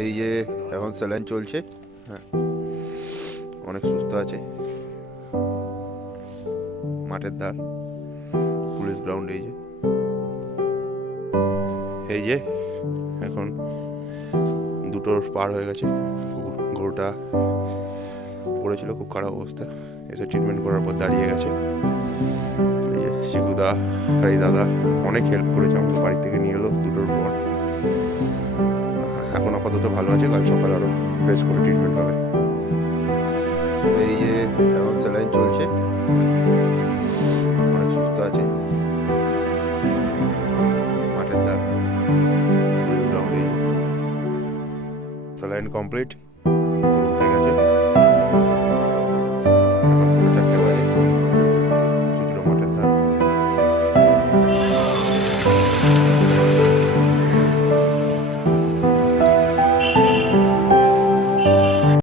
এই যে এখন স্যালাইন চলছে। হ্যাঁ, অনেক সুস্থ আছে। মাঠের ধার, পুলিশ গ্রাউন্ড। এই যে এখন দুটোর পার হয়ে গেছে। গরুটা পড়েছিল, খুব খারাপ অবস্থা, এসে ট্রিটমেন্ট করার পর দাঁড়িয়ে গেছে। এই যে শিকুদা আর এই দাদা অনেক হেল্প করেছে, আমাকে বাড়ি থেকে নিয়ে এলো দুটোর পর। এখন আপাতত ভালো আছে, কাল সকালে আরও ফ্রেশ করে ট্রিটমেন্ট হবে। এই যে এখন স্যালাইন চলছে, অনেক সুস্থ আছে। মাঠের ধার, পুলিশ গ্রাউন্ডে স্যালাইন কমপ্লিট।